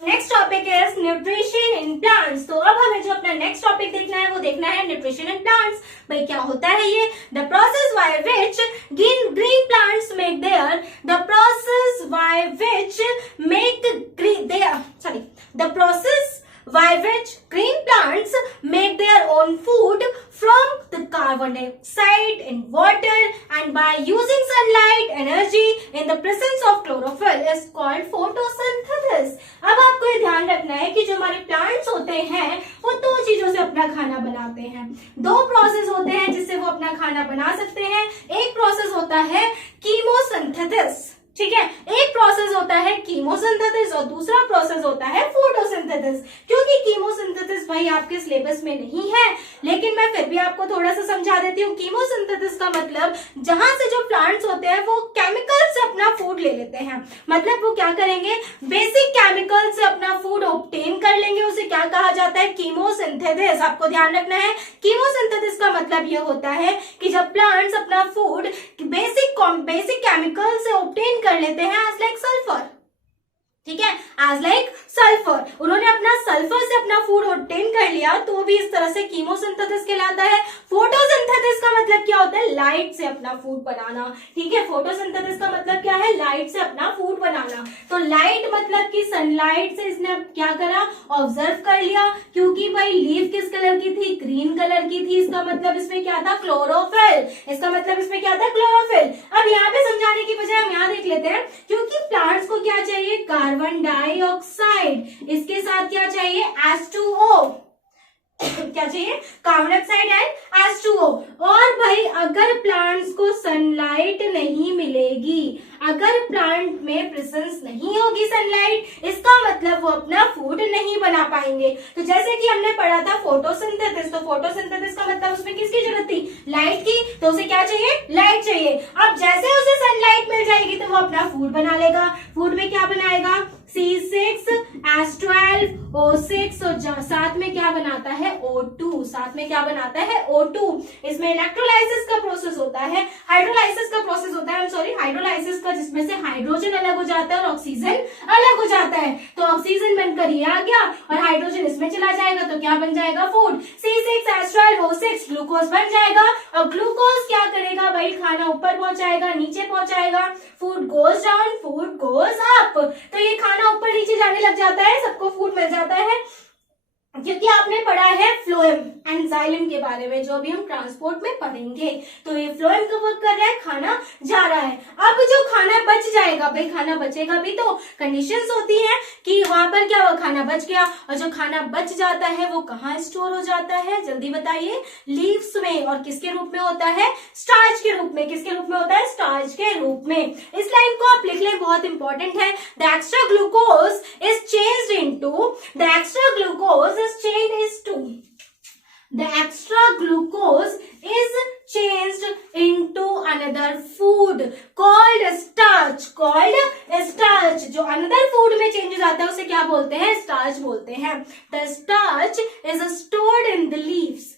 Next topic is nutrition in plants. तो अब हमें जो अपना नेक्स्ट टॉपिक देखना है वो देखना है न्यूट्रिशन इन प्लांट्स। भाई क्या होता है ये, the process by which green plants make their own food from the carbon dioxide in water and by using sunlight energy in the presence of chlorophyll is called photosynthesis। अब आपको ये ध्यान रखना है कि जो हमारे प्लांट्स होते हैं वो दो चीजों से अपना खाना बनाते हैं। दो प्रोसेस होते हैं जिससे वो अपना खाना बना सकते हैं। एक प्रोसेस होता है कीमोसिंथेसिस, ठीक है, एक प्रोसेस होता है कीमोसिंथेसिस और दूसरा प्रोसेस होता है फोटोसिंथेसिस। क्योंकि कीमोसिंथेसिस भाई आपके सिलेबस में नहीं है, लेकिन मैं फिर भी आपको थोड़ा सा समझा देती हूँ। कीमोसिंथेसिस का मतलब जहां से जो प्लांट्स होते हैं वो केमिकल से अपना फूड ले लेते हैं। मतलब वो क्या करेंगे, बेसिक केमिकल से अपना फूड ऑब्टेन कर लेंगे, उसे क्या कहा जाता है, कीमोसिंथेसिस। आपको ध्यान रखना है, कीमोसिंथेसिस का मतलब ये होता है कि जब प्लांट्स अपना फूड बेसिक केमिकल से ऑब्टेन कर लेते हैं, एज लाइक सल्फर, ठीक है, एज लाइक सल्फर, उन्होंने अपना सल्फर से अपना फूड ऑब्टेन कर लिया, तो भी इस तरह से कीमोसिंथेसिस कहलाता है। फोटोसिंथेसिस का मतलब क्या होता है, लाइट से अपना फूड बनाना, ठीक है। फोटोसिंथेसिस का मतलब क्या है, लाइट से अपना फूड बनाना। तो लाइट मतलब कि सनलाइट से इसने क्या करा, ऑब्जर्व कर लिया। क्योंकि भाई लीफ किस कलर की थी, ग्रीन कलर की थी, इसका मतलब इसमें क्या था, क्लोरोफिल। इसका मतलब इसमें क्या था, क्लोरोफिल। अब यहाँ पे समझाने की बजाय हम यहाँ देख लेते हैं, क्योंकि प्लांट्स को क्या चाहिए, कार्बन डाइऑक्साइड, इसके साथ क्या चाहिए, H2O, क्या चाहिए, कार्बन डाइऑक्साइड एंड H2O। और भाई अगर प्लांट्स को सनलाइट नहीं मिलेगी, अगर प्लांट में प्रेजेंस नहीं होगी सनलाइट, इसका मतलब वो अपना फूड नहीं बना पाएंगे। तो जैसे कि हमने पढ़ा था फोटोसिंथेसिस, तो फोटोसिंथेसिस का मतलब उसमें किसकी जरूरत थी, लाइट की, तो उसे क्या चाहिए, लाइट चाहिए। अब जैसे उसे सनलाइट मिल जाएगी तो वो अपना फूड बना लेगा। फूड में क्या बनाएगा, C6H12O6 और साथ में क्या बनाता है, O2, साथ में क्या बनाता है, O2। इसमें इलेक्ट्रोलाइसिस का प्रोसेस होता है, हाइड्रोलाइसिस का प्रोसेस होता है, हाइड्रोलाइसिस का, जिसमें से हाइड्रोजन अलग हो जाता है और ऑक्सीजन अलग हो जाता है। तो ऑक्सीजन बनकर ये आ गया और हाइड्रोजन इसमें चला जाएगा, तो क्या बन जाएगा, फूड। C6H12O6 ग्लूकोज बन जाएगा, और ग्लूकोज क्या करेगा भाई, खाना ऊपर पहुंचाएगा, नीचे पहुंचाएगा। Food goes down, food goes up. तो ये खाना ऊपर नीचे जाने लग जाता है, सबको फूड मिल जाता है। क्योंकि आपने पढ़ा है फ्लोएम एंड जाइलम के बारे में, जो अभी हम ट्रांसपोर्ट में पढ़ेंगे। तो ये फ्लोएम का वर्क कर रहा है, खाना जा रहा है। अब जो खाना बच जाएगा, भाई खाना बचेगा भी तो कंडीशंस होती हैं कि वहां पर क्या हुआ, खाना बच गया, और जो खाना बच जाता है वो कहाँ स्टोर हो जाता है, जल्दी बताइए, लीव्स में। और किसके रूप में होता है, स्टार्च के रूप में। किसके रूप में होता है, स्टार्च के रूप में। इस लाइन को आप लिख लें, बहुत इंपॉर्टेंट है। The extra glucose is changed into, the extra glucose the extra glucose is changed into another food called starch, जो another food में चेंज हो जाता है उसे क्या बोलते हैं, स्टार्च बोलते हैं। The starch is stored in the leaves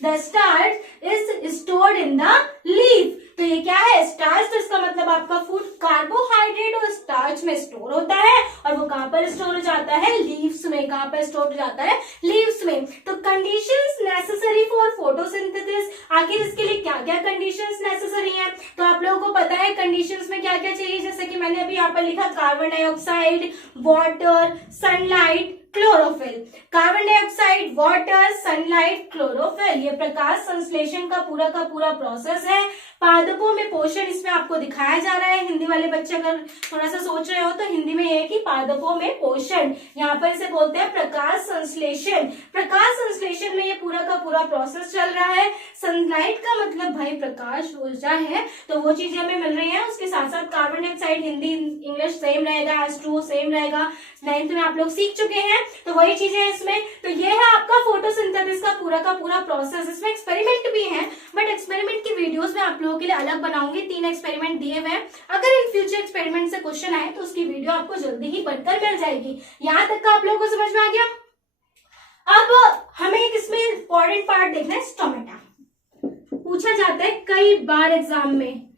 the starch is stored in the leaf। तो ये क्या है, स्टार्च। तो इसका मतलब आपका फूड कार्बोहाइड्रेट और स्टार्च में स्टोर होता है, और वो कहां पर स्टोर हो जाता है, लीव्स में। कहां पर स्टोर हो जाता है, लीव्स में। तो कंडीशंस नेसेसरी फॉर फोटोसिंथेसिस, आखिर इसके लिए क्या क्या कंडीशंस नेसेसरी हैं, तो आप लोगों को पता है कंडीशंस में क्या क्या चाहिए। जैसे कि मैंने अभी यहाँ पर लिखा, carbon dioxide, water, sunlight, chlorophyll. Carbon dioxide, water, sunlight, chlorophyll, ये प्रकाश संश्लेषण का पूरा प्रोसेस है। पादपों में पोषण इसमें आपको दिखाया जा रहा है। हिंदी वाले बच्चे अगर थोड़ा सा सोच रहे हो तो हिंदी में ये है कि पादपों में पोषण, यहाँ पर इसे बोलते हैं प्रकाश संश्लेषण। प्रकाश संश्लेषण में ये पूरा प्रोसेस चल रहा है। सनलाइट का मतलब भाई प्रकाश ऊर्जा है, तो वो चीजें हमें मिल रही है। उसके साथ साथ carbon dioxide, Hindi English same रहेगा, H2O सेम रहेगा, 9th में आप लोग सीख चुके हैं, तो वही चीजें हैं इसमें। तो ये है आपका फोटोसिंथेसिस का पूरा प्रोसेस। इसमें एक्सपेरिमेंट भी है, बट एक्सपेरिमेंट की वीडियोस में आप लोगों के लिए अलग बनाऊंगी। 3 एक्सपेरिमेंट दिए हुए हैं, अगर इन फ्यूचर एक्सपेरिमेंट से क्वेश्चन आए तो उसकी वीडियो आपको जल्दी ही बनकर मिल जाएगी। यहाँ तक का आप लोगों को समझ में आ गया। अब हमें एक इसमें इंपॉर्टेंट पार्ट देखना है, स्टोमेटा। पूछा जाता है कई बार एग्जाम में,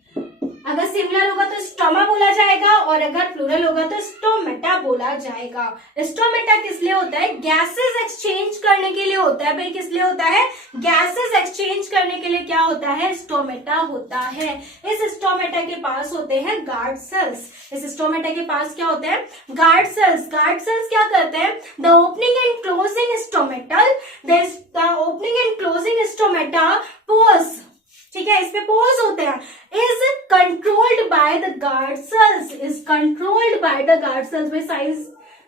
अगर सिंगुलर होगा तो स्टोमा बोला जाएगा, और अगर प्लूरल होगा तो स्टोमेटा बोला जाएगा। स्टोमेटा किस लिए होता है, गैसेस एक्सचेंज करने के लिए होता है। भाई किस लिए होता है, गैसेस एक्सचेंज करने के लिए क्या होता है, स्टोमेटा होता है। इस स्टोमेटा के पास होते हैं गार्ड सेल्स। इस स्टोमेटा के पास क्या होते हैं, गार्ड सेल्स। गार्ड सेल्स क्या करते हैं, the opening and closing stomatal, the opening and closing stomata pores, ठीक है, इसमें पोर्स होते हैं, is controlled by the guard cells, is controlled by the guard cells. में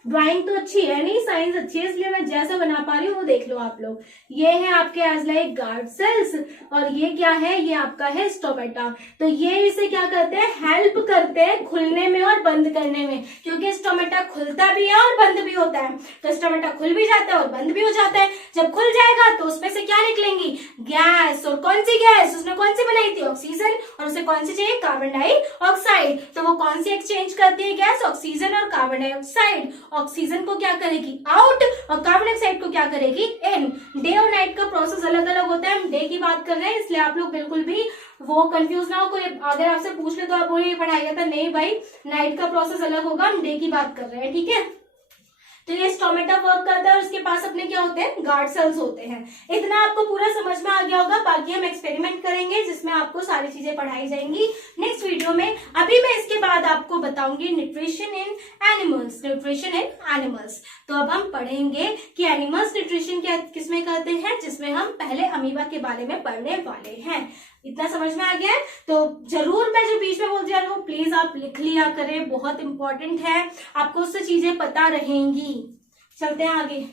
ड्राइंग तो अच्छी है नहीं, साइंस अच्छी है, इसलिए मैं जैसा बना पा रही हूँ वो देख लो आप लोग। ये है आपके एज लाइक गार्ड सेल्स, और ये क्या है, ये आपका है स्टोमेटा। तो ये इसे क्या करते हैं, हेल्प करते हैं खुलने में और बंद करने में, क्योंकि स्टोमेटा खुलता भी है और बंद भी होता है। तो स्टोमेटा खुल भी जाता है और बंद भी हो जाता है। जब खुल जाएगा तो उसमें से क्या निकलेंगी, गैस। और कौन सी गैस, उसने कौन सी बनाई थी, ऑक्सीजन, और उसे कौन सी चाहिए, कार्बन डाइऑक्साइड। तो वो कौन सी एक्सचेंज करती है गैस, ऑक्सीजन और कार्बन डाइऑक्साइड। ऑक्सीजन को क्या करेगी, आउट, और कार्बन डाइऑक्साइड को क्या करेगी, इन। डे और नाइट का प्रोसेस अलग अलग होता है, हम डे की बात कर रहे हैं, इसलिए आप लोग बिल्कुल भी वो कंफ्यूज ना हो। कोई अगर आपसे पूछ ले तो आप बोलिए पढ़ाई जाता, नहीं भाई, नाइट का प्रोसेस अलग होगा, हम डे की बात कर रहे हैं, ठीक है। तो ये स्टोमेटा वर्क करता है और उसके पास अपने क्या होते हैं, गार्ड सेल्स होते हैं। इतना आपको पूरा समझ में आ गया होगा। बाकी हम एक्सपेरिमेंट करेंगे जिसमें आपको सारी चीजें पढ़ाई जाएंगी नेक्स्ट वीडियो में। अभी मैं इसके बाद आपको बताऊंगी nutrition in animals, nutrition in animals. तो अब हम पढ़ेंगे कि एनिमल्स न्यूट्रिशन क्या किसमें करते हैं, जिसमें हम पहले अमीबा के बारे में पढ़ने वाले हैं। इतना समझ में आ गया है। तो जरूर मैं जो बीच में बोल दिया वो प्लीज आप लिख लिया करें, बहुत इंपॉर्टेंट है, आपको उससे चीजें पता रहेंगी। चलते हैं आगे।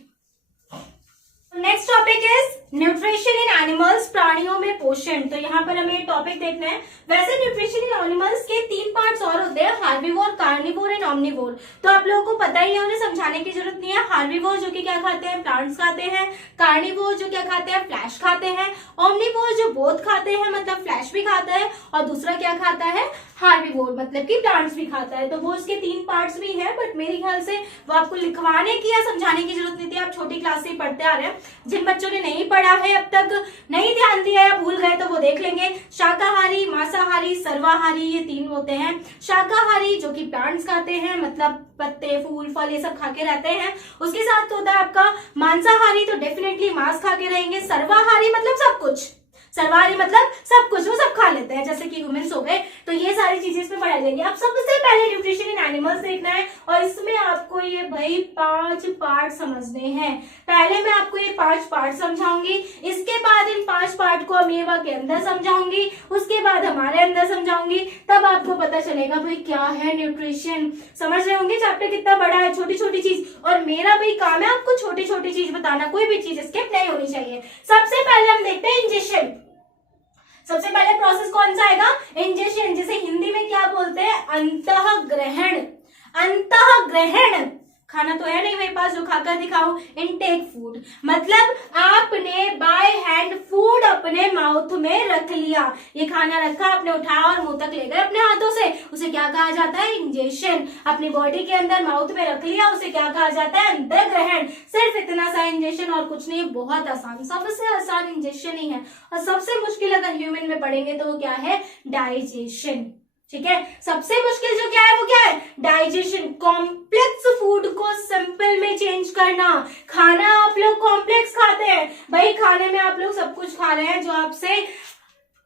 Next topic is nutrition in animals, प्राणियों में पोषण। तो यहाँ पर हमें टॉपिक देखना है। वैसे न्यूट्रिशन इन एनिमल्स के 3 पार्ट्स और होते हैं, हार्बिवोर, कार्निवोर एंड ओमनिवोर। तो आप लोगों को पता ही है, उन्हें समझाने की जरूरत नहीं है। हार्बिवोर जो कि क्या खाते हैं, प्लांट्स खाते हैं। कार्निवोर जो क्या खाते हैं, फ्लैश खाते हैं। ओमनिवोर जो बोथ खाते हैं, मतलब फ्लैश भी खाता है, और दूसरा क्या खाता है, हार्बिवोर, मतलब कि प्लांट्स भी खाता है। तो वो उसके 3 पार्ट्स भी हैं, बट मेरे ख्याल से वो आपको लिखवाने की या समझाने की जरूरत नहीं थी, आप छोटी क्लास से ही पढ़ते आ रहे हैं। जिन बच्चों ने नहीं पढ़ा है, अब तक नहीं ध्यान दिया या भूल गए, तो वो देख लेंगे। शाकाहारी, मांसाहारी, सर्वाहारी, ये 3 होते हैं। शाकाहारी जो कि प्लांट्स खाते हैं, मतलब पत्ते, फूल, फल, ये सब खा के रहते हैं। उसके साथ होता है आपका मांसाहारी, तो डेफिनेटली मांस खा के रहेंगे। सर्वाहारी मतलब सब कुछ, सर्वाहारी मतलब सब कुछ, वो सब खा लेते हैं, जैसे कि ह्यूमंस हो गए। तो ये सारी चीजें इसमें पढ़ाई जाएंगी। अब सबसे पहले न्यूट्रिशन इन एनिमल्स देखना है, और इसमें आपको ये भाई 5 पार्ट समझने हैं। पहले मैं आपको ये 5 पार्ट समझाऊंगी, इसके बाद इन 5 पार्ट को अमीबा के अंदर समझाऊंगी, उसके बाद हमारे अंदर समझाऊंगी, तब आपको पता चलेगा भाई क्या है न्यूट्रिशन। समझ रहे होंगे चैप्टर कितना बड़ा है, छोटी छोटी चीज, और मेरा भाई काम है आपको छोटी छोटी चीज बताना, कोई भी चीज स्किप नहीं होनी चाहिए। सबसे पहले हम देखते हैं इंजेक्शन। सबसे पहले प्रोसेस कौन सा आएगा, इंजेक्शन, जिसे हिंदी में क्या बोलते हैं, अंतःग्रहण। अंतःग्रहण, खाना तो है नहीं मेरे पास जो खाकर दिखाऊं। इनटेक फूड मतलब आपने बाय हैंड फूड अपने माउथ में रख लिया, ये खाना रखा, आपने उठाया और मुंह तक ले गए अपने हाथों से, उसे क्या कहा जाता है, इंजेक्शन। अपनी बॉडी के अंदर माउथ में रख लिया, उसे क्या कहा जाता है, अंतःग्रहण। सिर्फ इतना सा इंजेक्शन, और कुछ नहीं, बहुत आसान, सबसे आसान इंजेक्शन ही है। और सबसे मुश्किल अगर ह्यूमन में पढ़ेंगे तो वो क्या है, डाइजेशन। ठीक है, सबसे मुश्किल जो क्या है वो क्या है, डाइजेशन। कॉम्प्लेक्स फूड को सिंपल में चेंज करना। खाना आप लोग कॉम्प्लेक्स खाते हैं भाई, खाने में आप लोग सब कुछ खा रहे हैं जो आपसे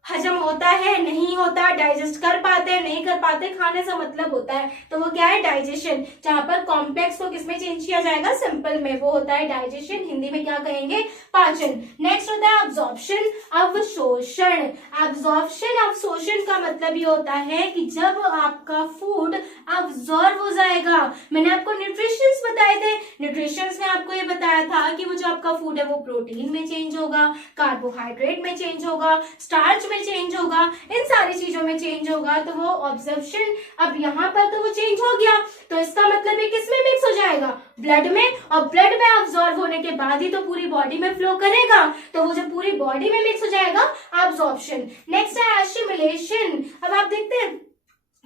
हजम होता है, नहीं होता, डाइजेस्ट कर पाते हैं, नहीं कर पाते, खाने से मतलब होता है, तो वो क्या है, डाइजेशन। जहां पर कॉम्प्लेक्स को किसमें चेंज किया जाएगा, सिंपल में, वो होता है डाइजेशन। हिंदी में क्या कहेंगे, पाचन। नेक्स्ट होता है अब्जॉर्प्शन, अवशोषण। एब्जॉर्प्शन, अवशोषण का मतलब ये होता है कि जब आपका फूड अब्जॉर्ब हो जाएगा। मैंने आपको न्यूट्रिशंस बताए थे, न्यूट्रिशंस में आपको ये बताया था कि वो जो आपका फूड है वो प्रोटीन में चेंज होगा, कार्बोहाइड्रेट में चेंज होगा, स्टार्च में चेंज होगा, इन सारी चीजों में चेंज होगा, तो वो ऑब्जर्प्शन। अब यहाँ पर तो वो चेंज हो गया, तो इसका मतलब है किसमें मिक्स हो जाएगा, ब्लड में, और ब्लड में अब्सॉर्ब होने के बाद ही तो पूरी बॉडी में फ्लो करेगा, तो वो जब पूरी बॉडी में मिक्स हो जाएगा, अब्सॉर्प्शन। नेक्स्ट है एसिमिलेशन। अब आप देखते हैं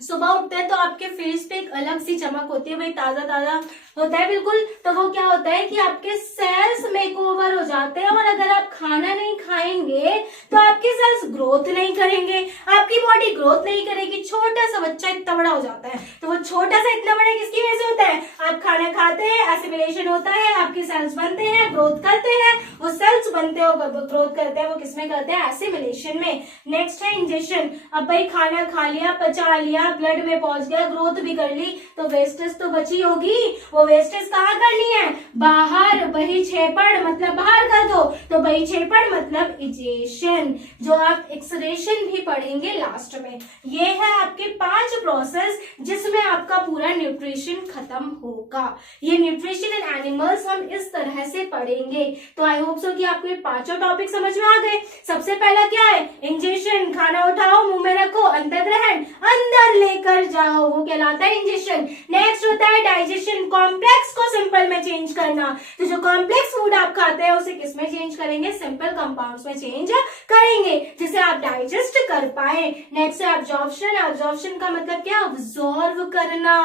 सुबह उठते हैं तो आपके फेस पे एक अलग सी चमक होती है भाई, ताजा ताजा होता है बिल्कुल, तो वो क्या होता है कि आपके सेल्स मेकओवर हो जाते हैं। और अगर आप खाना नहीं खाएंगे तो आपके सेल्स ग्रोथ नहीं करेंगे, आपकी बॉडी ग्रोथ नहीं करेगी। छोटा सा बच्चा इतना बड़ा हो जाता है, तो वो छोटा सा इतना बड़ा किसकी वजह से होता है, आप खाना खाते हैं, एसिमिलेशन होता है, आपके सेल्स बनते हैं, ग्रोथ करते हैं, वो सेल्स बनते हैं, ग्रोथ करते हैं, वो किसमें करते हैं, एसिमिलेशन में। नेक्स्ट है इंजेक्शन। अब भाई खाना खा लिया, पचा लिया, गया, ब्लड में पहुंच गया, ग्रोथ भी कर ली, तो वेस्टेज तो बची होगी। वो वेस्टेज कहाँ करनी है? बाहर। बहिक्षेपण मतलब बाहर कर दो, तो बहिक्षेपण मतलब इजेशन, जो आप एक्सरेशन भी पढ़ेंगे लास्ट में। ये है आपके 5 प्रोसेस जिसमें आपका पूरा न्यूट्रिशन खत्म होगा। ये न्यूट्रिशन इन एनिमल्स हम इस तरह से पढ़ेंगे। तो आई होप सो कि आपको ये 5 टॉपिक समझ में आ गए। सबसे पहला क्या है? इंजेशन, खाना उठाओ, मुंह में रखो, अंतर्ग्रहण, अंदर लेकर जाओ, वो कहलाता है इंजेशन। नेक्स्ट होता है डाइजेशन, कॉम्प्लेक्स को सिंपल में चेंज करना। तो जो कॉम्प्लेक्स फूड आप खाते हैं उसे किस में चेंज करेंगे? सिंपल कंपाउंड्स में चेंज करेंगे, जिसे आप डाइजेस्ट कर पाए। नेक्स्ट है एब्जॉर्प्शन। एब्जॉर्प्शन का मतलब क्या? ऑब्जॉर्व करना।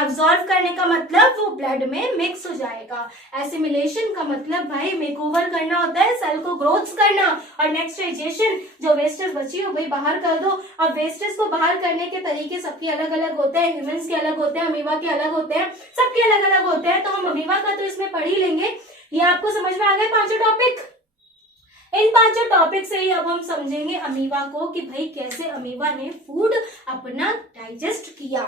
एब्जॉर्व करने का मतलब वो ब्लड में मिक्स हो जाएगा। एसिमिलेशन का मतलब भाई मेकओवर करना होता है, सेल को ग्रोथ करना। और नेक्स्ट डाइजेशन, जो वेस्टेज बची हो वही बाहर कर दो। और वेस्टेज को बाहर करने के तरीके सबके अलग अलग होते हैं, ह्यूमंस के अलग होते हैं, अमीबा के अलग होते हैं, सबके अलग अलग होते हैं। तो हम अमीबा का तो इसमें पढ़ ही लेंगे। ये आपको समझ में आ गए 5 टॉपिक? इन 5 टॉपिक से ही अब हम समझेंगे अमीबा को कि भाई कैसे अमीबा ने फूड अपना डाइजेस्ट किया।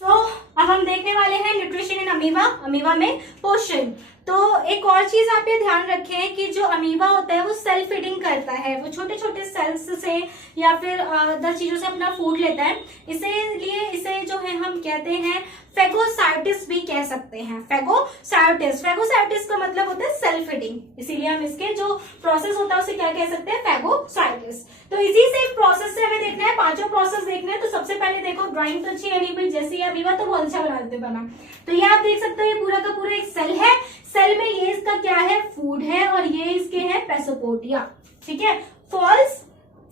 तो अब हम देखने वाले हैं न्यूट्रिशन इन अमीबा, अमीबा में पोषण। तो एक और चीज आप ये ध्यान रखें कि जो अमीबा होता है वो सेल्फ फीडिंग करता है, वो छोटे छोटे सेल्स से या फिर अदर चीजों से अपना फूड लेता है। इसीलिए इसे जो है हम कहते हैं फेगोसाइटिस भी कह सकते हैं। फेगोसाइटिस, फेगोसाइटिस का मतलब होता है सेल्फ फीडिंग, इसीलिए हम इसके जो प्रोसेस होता है उसे क्या कह सकते हैं? फेगोसाइटिस। तो इसी से प्रोसेस से हमें देखना है, 5 प्रोसेस देखना है। तो सबसे पहले देखो, ड्राइंग तो अच्छी है नहीं भाई, जैसे अमीबा तो बहुत अच्छा बना। तो ये आप देख सकते हो, ये पूरा का पूरा एक सेल है। सेल में ये इसका क्या है? फूड है, और ये इसके है पैसोपोडिया, ठीक है, फॉल्स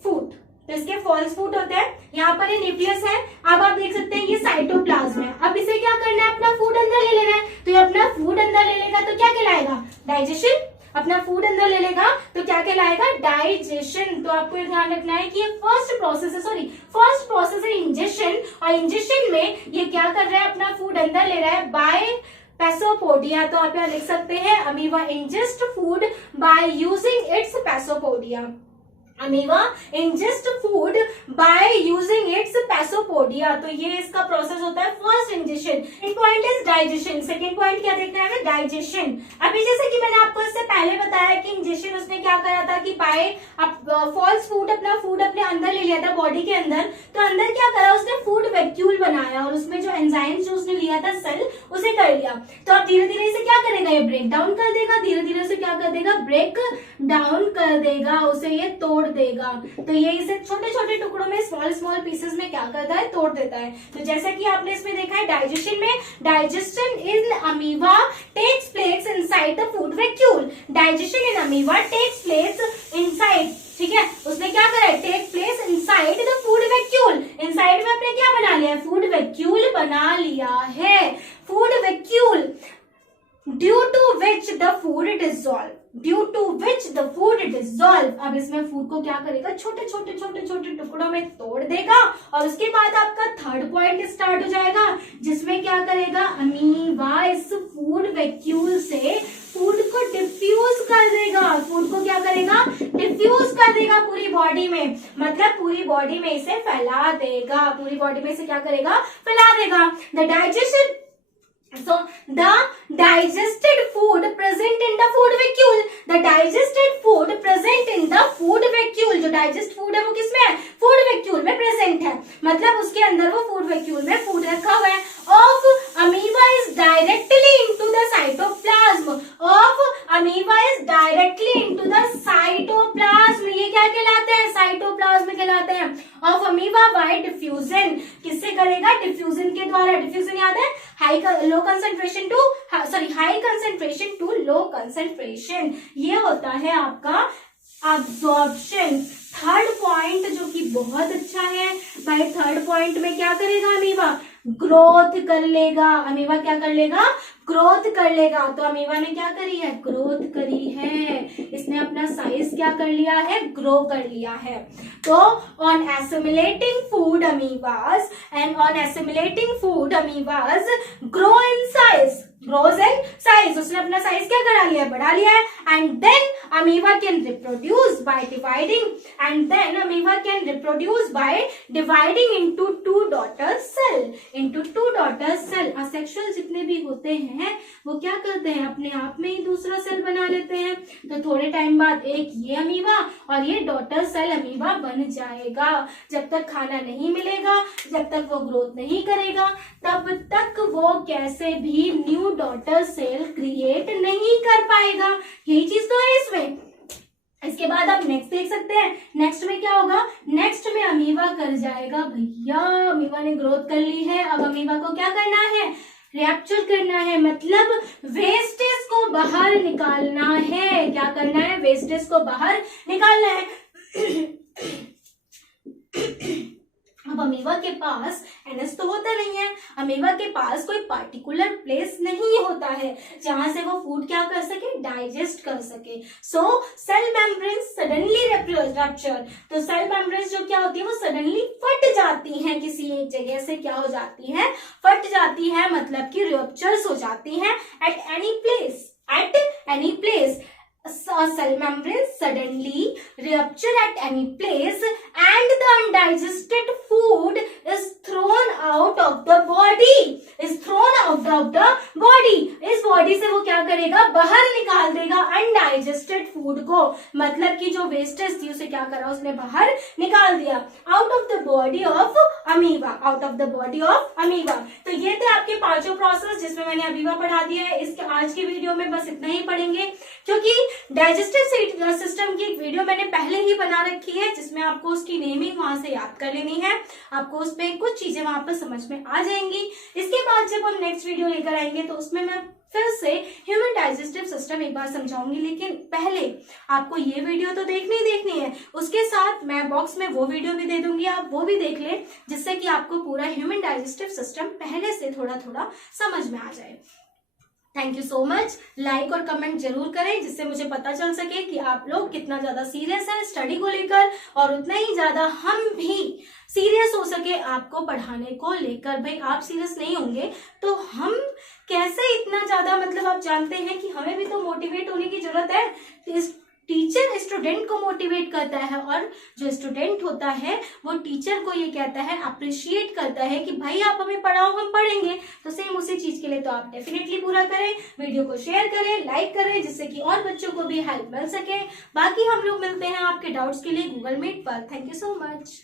फूड। तो इसके फॉल्स फूड होते हैं। यहाँ पर ये न्यूक्लियस है। अब आप देख सकते हैं ये साइटोप्लाज्म है। अब इसे क्या करना है? अपना फूड अंदर ले लेना है। तो ये अपना फूड अंदर ले लेगा तो क्या कहलाएगा? डाइजेशन। अपना फूड अंदर ले लेगा तो क्या कहलाएगा? डाइजेशन। तो आपको ये ध्यान रखना है कि ये फर्स्ट प्रोसेस है इंजेशन। और इंजेशन में ये क्या कर रहा है? अपना फूड अंदर ले रहा है बाय पैसोपोडिया। तो आप यहाँ लिख सकते हैं amoeba ingest food by using its pseudopodia. Amoeba ingest food by using its pseudopodia. तो ये इसका प्रोसेस होता है first ingestion. In point is digestion. Second point क्या देखना है? डाइजेशन। अभी जैसे कि मैंने आपको इससे पहले बताया कि इंजेशन उसने क्या करा था कि बाय फॉल्स फूड, अपना फूड अपने अंदर ले लिया था बॉडी के अंदर। तो अंदर क्या करा? उसने फूड वैक्यूल बनाया और उसमें जो एंजाइम जो उसने लिया था सेल, उसे कर लिया। तो अब धीरे धीरे इसे क्या करेगा? ये ब्रेक डाउन कर देगा। धीरे धीरे उसे क्या कर देगा? ब्रेक डाउन कर देगा, उसे ये तोड़ देगा। तो ये इसे छोटे छोटे टुकड़ों में, स्मॉल पीसेस में क्या करता है? तोड़ देता है। तो जैसा कि आपने इसमें देखा है डाइजेशन में, digestion in amoeba takes place inside the food vacuole. Digestion in amoeba takes place inside, ठीक है, उसने क्या करा है? Take place inside the food vacuole. Inside में आपने क्या बना लिया है? फूड वैक्यूल बना लिया है। Food vacuole due to which the food dissolve, due to which the food dissolve. अब इसमें फूड को क्या करेगा? छोटे छोटे टुकड़ों में तोड़ देगा। और उसके बाद आपका थर्ड पॉइंट स्टार्ट हो जाएगा, जिसमें क्या करेगा? अमीबा इस फूड वैक्यूल से फूड को डिफ्यूज कर देगा। फूड को क्या करेगा? डिफ्यूज कर देगा पूरी बॉडी में, मतलब पूरी बॉडी में इसे फैला देगा। पूरी बॉडी में इसे क्या करेगा? फैला देगा। The digestion, so the digested food present in the food vacuole, the digested food present in the food vacuole। जो डाइजेस्ट फूड है वो किसमें है? फूड वैक्यूल में प्रेजेंट है, मतलब उसके अंदर वो फूड वैक्यूल में फूड रखा हुआ है। Of amoeba is directly into the cytoplasm, of amoeba is directly into the cytoplasm. ये क्या कहलाते हैं? साइटोप्लाज्म कहलाते हैं। ऑफ अमीबा बाय डिफ्यूजन, किससे करेगा? डिफ्यूजन के द्वारा। डिफ्यूजन याद है? High concentration to low concentration. ये होता है आपका अब्जॉर्प्शन। थर्ड पॉइंट जो कि बहुत अच्छा है भाई, थर्ड पॉइंट में क्या करेगा अमीबा? ग्रोथ कर लेगा। अमीबा क्या कर लेगा? ग्रोथ कर लेगा। तो अमीबा ने क्या करी है? ग्रोथ करी है। इसने अपना साइज क्या कर लिया है? ग्रो कर लिया है। तो on assimilating food amoebas grow in size, grows in size, उसने अपना साइज क्या करा लिया है, बढ़ा लिया है. And then amoeba can reproduce by dividing, and then amoeba can reproduce by dividing into two daughter cell, into two daughter cell. Asexual जितने भी होते हैं वो क्या करते हैं, अपने आप में ही दूसरा सेल बना लेते हैं. तो थोड़े टाइम बाद एक ये अमीबा और ये डॉटर सेल अमीबा बन जाएगा. जब तक खाना नहीं मिलेगा, जब तक वो ग्रोथ नहीं करेगा, तब तक वो कैसे भी न्यू डॉटर सेल क्रिएट नहीं कर पाएगा. यही चीज तो है इसमें. इसके बाद आप नेक्स्ट देख सकते हैं. नेक्स्ट में क्या होगा, नेक्स्ट में अमीबा कर जाएगा, भैया अमीबा ने ग्रोथ कर ली है, अब अमीबा को क्या करना है, रैप्चर करना है, मतलब वेस्टेज को बाहर निकालना है. क्या करना है, वेस्टेज को बाहर निकालना है. अब अमीबा के पास एनएस तो होता नहीं है, अमीबा के पास कोई पार्टिकुलर प्लेस नहीं होता है जहां से वो फूड क्या कर सके, डाइजेस्ट कर सके. सो सेल मेम्ब्रेन सडनली रप्चर. तो सेल मेम्ब्रेन जो क्या होती है वो सडनली फट जाती हैं, किसी एक जगह से क्या हो जाती है, फट जाती है, मतलब कि रप्चर्स हो जाती हैं at any place, at any place. Cell membrane suddenly rupture at any place and the undigested food is thrown out of the body, is thrown out of the body. इस बॉडी से वो क्या करेगा, बाहर निकाल देगा अनडाइजेस्टेड फूड को, मतलब कि जो वेस्टेज थी उसे क्या करा, उसने बाहर निकाल दिया. Out of the body of amoeba, out of the body of amoeba. तो ये थे आपके पांचों प्रोसेस जिसमें मैंने अमीबा पढ़ा दिया है. इसके आज की वीडियो में बस इतना ही पढ़ेंगे, क्योंकि डाइजेस्टिव सिस्टम की एक वीडियो मैंने पहले ही बना रखी है जिसमें आपको उसकी नेमिंग वहां से याद कर लेनी है. आपको उसमें कुछ चीजें वहां पर समझ में आ जाएंगी. इसके बाद जब हम नेक्स्ट वीडियो लेकर आएंगे तो उसमें मैं फिर से ह्यूमन डाइजेस्टिव सिस्टम एक बार समझाऊंगी. लेकिन पहले आपको ये वीडियो तो देखनी है, उसके साथ मैं बॉक्स में वो वीडियो भी दे दूंगी, आप वो भी देख लें, जिससे कि आपको पूरा ह्यूमन डाइजेस्टिव सिस्टम पहले से थोड़ा थोड़ा समझ में आ जाए. Thank you so much. Like और कमेंट जरूर करें जिससे मुझे पता चल सके कि आप लोग कितना ज्यादा सीरियस हैं स्टडी को लेकर, और उतना ही ज्यादा हम भी सीरियस हो सके आपको पढ़ाने को लेकर. भाई आप सीरियस नहीं होंगे तो हम कैसे इतना ज्यादा, मतलब आप जानते हैं कि हमें भी तो मोटिवेट होने की जरूरत है. टीचर स्टूडेंट को मोटिवेट करता है और जो स्टूडेंट होता है वो टीचर को ये कहता है, अप्रिशिएट करता है कि भाई आप हमें पढ़ाओ, हम पढ़ेंगे. तो सेम उसी चीज के लिए तो आप डेफिनेटली पूरा करें, वीडियो को शेयर करें, लाइक करें, जिससे कि और बच्चों को भी हेल्प मिल सके. बाकी हम लोग मिलते हैं आपके डाउट्स के लिए गूगल मीट पर. Thank you so much.